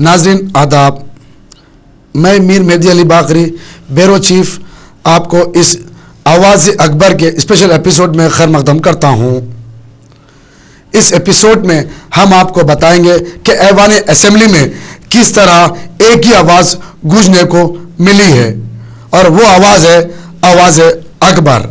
नाजरीन आदाब, मैं मीर मेहदी अली बाकरी ब्यूरो चीफ आपको इस आवाज़ अकबर के स्पेशल एपिसोड में खैर मकदम करता हूँ। इस एपिसोड में हम आपको बताएंगे कि ऐवान असेंबली में किस तरह एक ही आवाज़ गूंजने को मिली है और वो आवाज़ है आवाज़ अकबर।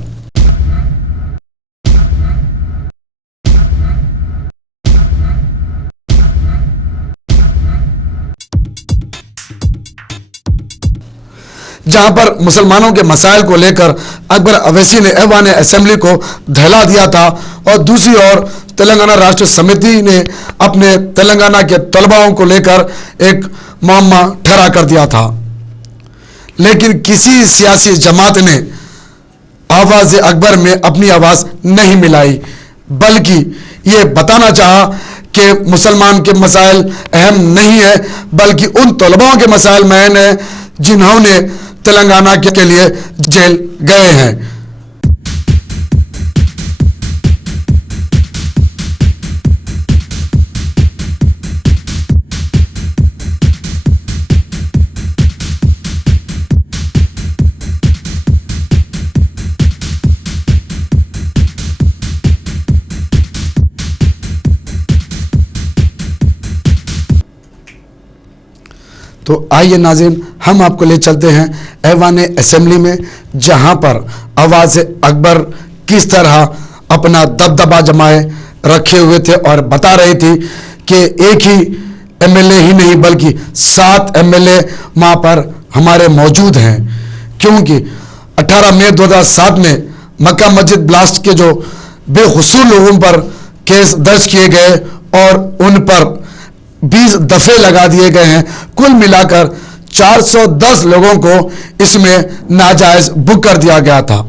जहां पर मुसलमानों के मसाइल को लेकर अकबर अवैसी ने ऐवान असेंबली को दहला दिया था और दूसरी ओर तेलंगाना राष्ट्र समिति ने अपने तेलंगाना के तलबाओं को लेकर एक मामला ठहरा कर दिया था। लेकिन किसी सियासी जमात ने आवाज़ अकबर में अपनी आवाज़ नहीं मिलाई, बल्कि ये बताना चाहा कि मुसलमान के मसाइल अहम नहीं है, बल्कि उन तलबाओं के मसाइल महन है जिन्होंने तेलंगाना के लिए जेल गए हैं। तो आइए नाज़रीन, हम आपको ले चलते हैं ऐवान असेंबली में, जहां पर आवाज़ अकबर किस तरह अपना दबदबा जमाए रखे हुए थे और बता रही थी कि एक ही एमएलए ही नहीं बल्कि 7 एमएलए वहाँ पर हमारे मौजूद हैं, क्योंकि 18 मई 2007 में मक्का मस्जिद ब्लास्ट के जो बेकसूर लोगों पर केस दर्ज किए गए और उन पर 20 दफे लगा दिए गए हैं। कुल मिलाकर 410 लोगों को इसमें नाजायज बुक कर दिया गया था।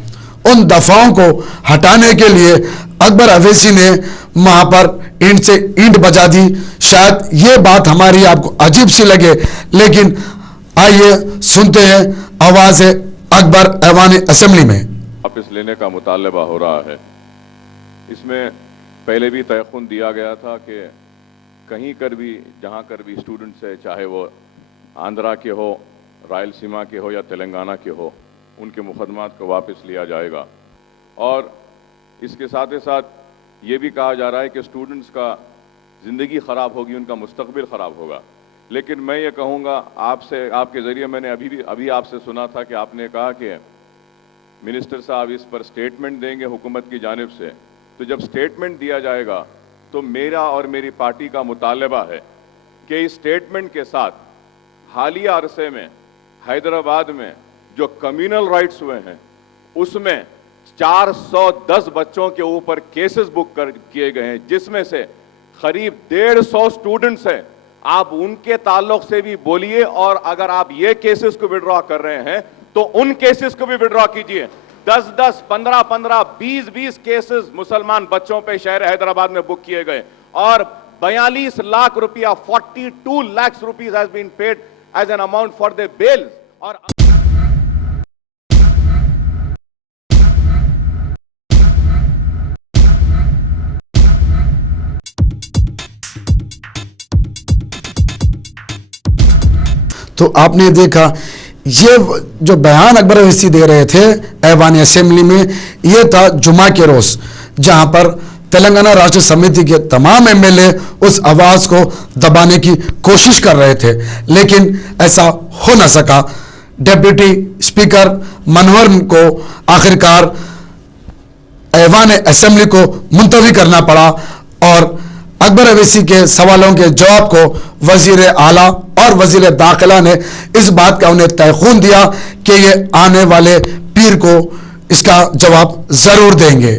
उन दफाओं को हटाने के लिए अकबर अवैसी ने वहां पर ईंट से ईंट बजा दी। शायद ये बात हमारी आपको अजीब सी लगे, लेकिन आइए सुनते हैं आवाज़ अकबर ऐवान असेंबली में। वापस लेने का मुतालबा हो रहा है। इसमें पहले भी तयख्खुन दिया गया था कि कहीं कर भी जहाँ कर भी स्टूडेंट्स है, चाहे वो आंध्रा के हो, रायलसीमा के हो या तेलंगाना के हो, उनके मुकदमात को वापस लिया जाएगा। और इसके साथ ही साथ ये भी कहा जा रहा है कि स्टूडेंट्स का ज़िंदगी ख़राब होगी, उनका मुस्तकबिल ख़राब होगा। लेकिन मैं ये कहूँगा आपसे, आपके ज़रिए मैंने अभी आपसे सुना था कि आपने कहा कि मिनिस्टर साहब इस पर स्टेटमेंट देंगे हुकूमत की जानिब से। तो जब स्टेटमेंट दिया जाएगा तो मेरा और मेरी पार्टी का मुतालबा है कि इस स्टेटमेंट के साथ हालिया अरसे में हैदराबाद में जो कम्युनल राइट्स हुए हैं उसमें 410 बच्चों के ऊपर केसेस बुक किए गए हैं, जिसमें से करीब 150 स्टूडेंट्स हैं। आप उनके ताल्लुक से भी बोलिए और अगर आप ये केसेस को विड्रॉ कर रहे हैं तो उन केसेस को भी विड्रॉ कीजिए। 10-10, 15-15, 20-20 केसेस मुसलमान बच्चों पे शहर हैदराबाद में बुक किए गए और 42 लाख रुपया 42 lakhs rupees has been paid as an amount for their bail। और तो आपने देखा ये जो बयान अकबर अवैसी दे रहे थे ऐवान असेंबली में, ये था जुमा के रोज, जहां पर तेलंगाना राष्ट्र समिति के तमाम एमएलए उस आवाज को दबाने की कोशिश कर रहे थे, लेकिन ऐसा हो न सका। डिप्टी स्पीकर मनोहर को आखिरकार ऐवान असेंबली को मुलतवी करना पड़ा और अकबर अवैसी के सवालों के जवाब को वजीर आला और वजीर दाखिला ने इस बात का उन्हें तयखून दिया कि ये आने वाले पीर को इसका जवाब जरूर देंगे।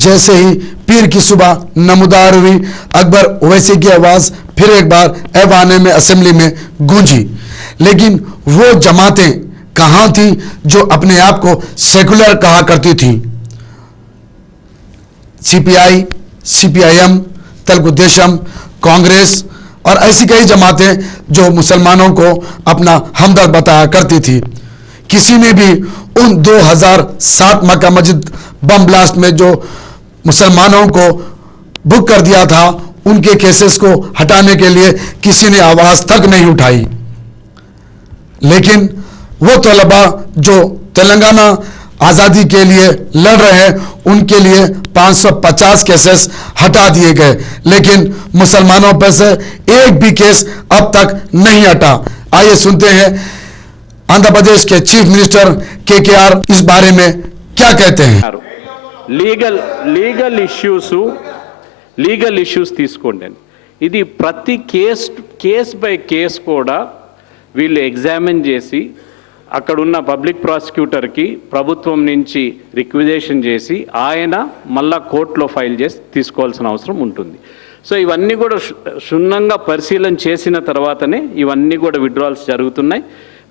जैसे ही पीर की सुबह नमूदार हुई, अकबर ओवैसी की आवाज फिर एक बार ऐवान में असेंबली में गूंजी। लेकिन वो जमातें कहां थी जो अपने आप को सेकुलर कहा करती थी? सीपीआई, सीपीआईएम, तेलुगु देशम, कांग्रेस और ऐसी कई जमातें जो मुसलमानों को अपना हमदर्द बताया करती थी। किसी ने भी उन 2007 मक्का मस्जिद बम ब्लास्ट में जो मुसलमानों को बुक कर दिया था, उनके केसेस को हटाने के लिए किसी ने आवाज तक नहीं उठाई। लेकिन वो तलबा जो तेलंगाना आज़ादी के लिए लड़ रहे हैं, उनके लिए 550 केसेस हटा दिए गए, लेकिन मुसलमानों पर से एक भी केस अब तक नहीं हटा। आइए सुनते हैं आंध्र प्रदेश के चीफ मिनिस्टर केकेआर इस बारे में क्या कहते हैं। లీగల్ ఇష్యూస్ తీసుకోండి. ఇది ప్రతి కేస్ బై కేస్ కూడా వీళ్ళు ఎగ్జామిన్ చేసి అక్కడున్న పబ్లిక్ ప్రాసిక్యూటర్కి ప్రభుత్వం నుంచి రిక్విజేషన్ చేసి ఆయన మళ్ళా కోర్టులో ఫైల్ చేసి తీసుకోవాల్సిన అవసరం ఉంటుంది. సో ఇవన్నీ కూడా క్షుణ్ణంగా పరిశీలన చేసిన తర్వాతనే ఇవన్నీ కూడా విత్డ్రాల్స్ జరుగుతున్నాయి.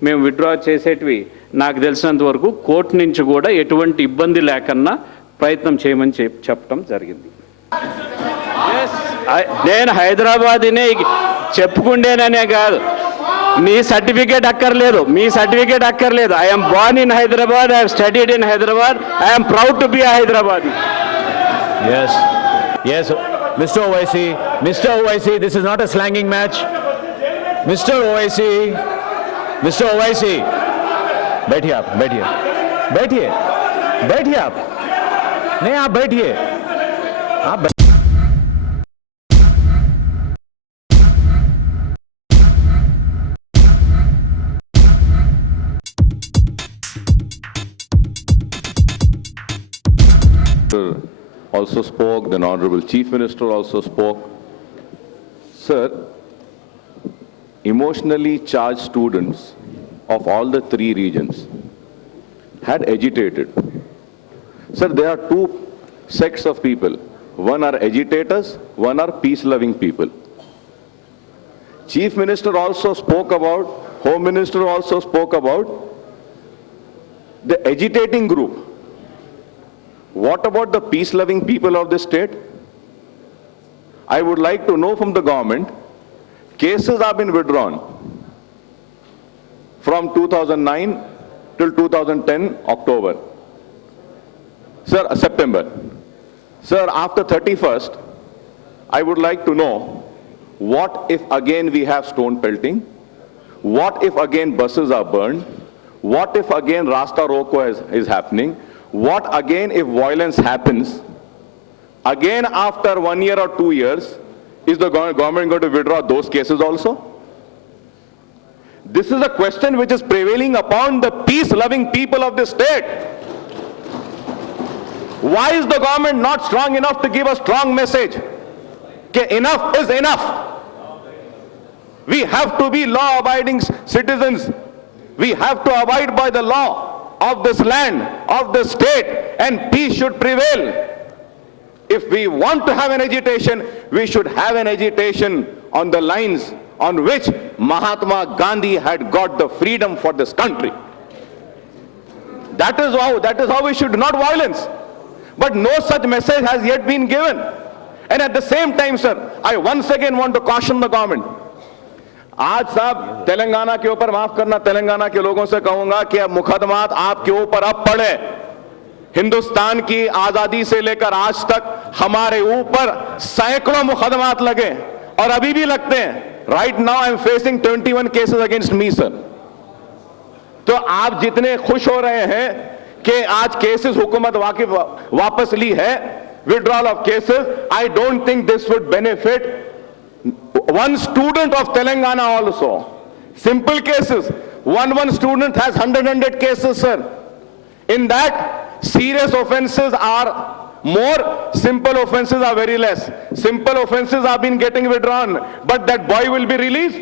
మేము విత్డ్రా చేసేటివి నాకు తెలిసినంత వరకు కోర్టు నుంచి కూడా ఎటువంటి ఇబ్బంది లేకన్నా ప్రయత్నం చేయమని చెప్పడం జరిగింది. నేను హైదరాబాద్నే చెప్పుకుండేననే కాదు, మీ సర్టిఫికేట్ అక్కర్లేదు. I'm born in Hyderabad, I have studied in Hyderabad, I am proud to be a Hyderabadi. Yes, Mr. Owaisi, this is not a slanging match. Mr. Owaisi, बैठिए आप, नहीं आप बैठिए, आप also spoke, the Honorable Chief Minister also spoke. Sir, emotionally charged students of all the three regions had agitated. Sir, there are two sects of people. One are agitators, one are peace-loving people. Chief Minister also spoke about, Home Minister also spoke about the agitating group. What about the peace-loving people of the state? I would like to know from the government, cases have been withdrawn from 2009 till 2010 October. Sir, September. Sir, after 31st, I would like to know, what if again we have stone pelting? What if again buses are burned? What if again Rasta Roko is happening? What again if violence happens? Again after 1 year or 2 years, is the government going to withdraw those cases also? This is a question which is prevailing upon the peace-loving people of this state. Why is the government not strong enough to give a strong message? Okay, enough is enough. We have to be law-abiding citizens. We have to abide by the law of this land, of this state, and peace should prevail. If we want to have an agitation, we should have an agitation on the lines on which Mahatma Gandhi had got the freedom for this country. That is how we should, not violence. But no such message has yet been given. And at the same time, sir, I once again want to caution the government. आज साहब तेलंगाना के ऊपर, माफ करना, तेलंगाना के लोगों से कहूंगा कि अब मुकदमात आपके ऊपर अब पड़े। हिंदुस्तान की आजादी से लेकर आज तक हमारे ऊपर सैकड़ों मुकदमात लगे और अभी भी लगते हैं। Right now I am facing 21 cases against me sir. तो आप जितने खुश हो रहे हैं कि आज केसेस हुकूमत वापस ली है, withdrawal of cases, I don't think this would benefit one student of Telangana also. Simple cases. One student has 100 cases, sir. In that, serious offenses are more, simple offenses are very less. Simple offenses have been getting withdrawn, but that boy will be released.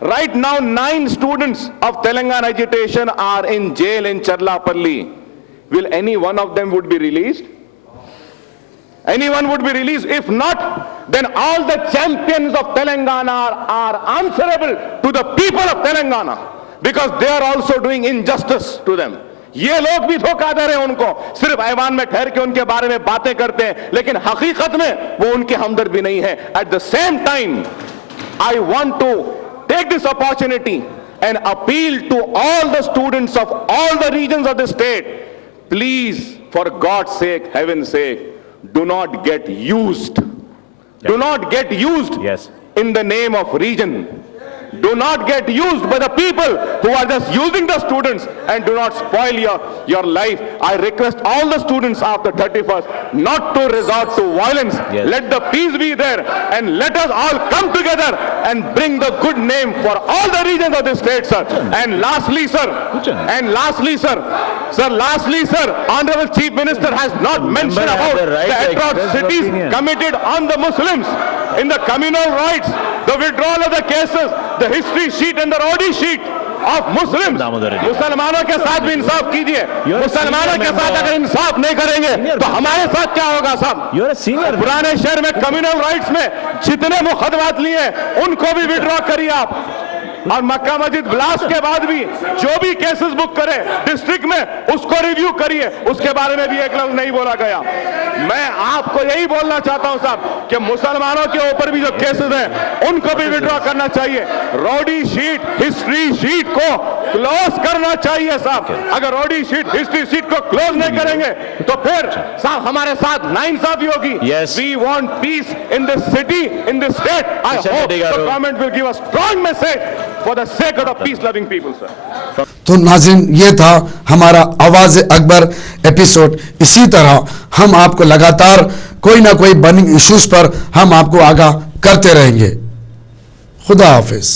Right now, 9 students of Telangana agitation are in jail in Charlapalli. Will any one of them would be released? Anyone would be released. If not, then all the champions of Telangana are answerable to the people of Telangana, because they are also doing injustice to them. ये लोग भी धोखा दे रहे हैं उनको, सिर्फ ऐवान में ठहर के उनके बारे में बातें करते हैं, लेकिन हकीकत में वो उनके हमदर्द भी नहीं है. At the same time, I want to take this opportunity and appeal to all the students of all the regions of the state. Please, for God's sake, heaven's sake, do not get used. Do not get used Yes. in the name of region. Do not get used by the people who are just using the students, and do not spoil your life. I request all the students after 31st not to resort to violence. Yes. Let the peace be there, and let us all come together and bring the good name for all the regions of the state, sir. And lastly, sir, Honorable Chief Minister has not mentioned has about the right the to express his atrocities opinion. committed on the Muslims in the communal rights, the withdrawal of the cases, the history sheet and the rowdy sheet of Muslims. Damodar Reddy. मुसलमानों के साथ भी इंसाफ कीजिए. You're a मुसलमानों senior के साथ member. अगर इंसाफ नहीं करेंगे Senior तो हमारे साथ क्या होगा साहब? You are a senior. पुराने शहर में कम्युनल राइट्स में जितने मुकदमात लिए हैं, उनको भी विड्रॉ करिए आप. और मक्का मस्जिद ब्लास्ट के बाद भी जो भी केसेस बुक करे डिस्ट्रिक्ट में, उसको रिव्यू करिए. उसके बारे में भी एक लफ्ज नहीं बोला गया. मैं आपको यही बोलना चाहता हूं साहब कि मुसलमानों के ऊपर भी जो केसेस हैं, उनको भी विड्रॉ करना चाहिए. रॉडी शीट, हिस्ट्री शीट को क्लोज करना चाहिए साहब. अगर रॉडी शीट, हिस्ट्री शीट को क्लोज नहीं करेंगे तो फिर साहब हमारे साथ नाइंसाफी होगी. Yes. We want peace in this city, in this state. I Mr. hope Reddy the garu. government will give a strong message for the sake of the peace-loving people, sir. तो नाज़रीन, ये था हमारा आवाज़ अकबर एपिसोड. इसी तरह हम आपको लगातार कोई ना कोई बर्निंग इश्यूज पर हम आपको आगाह करते रहेंगे. खुदा हाफिज.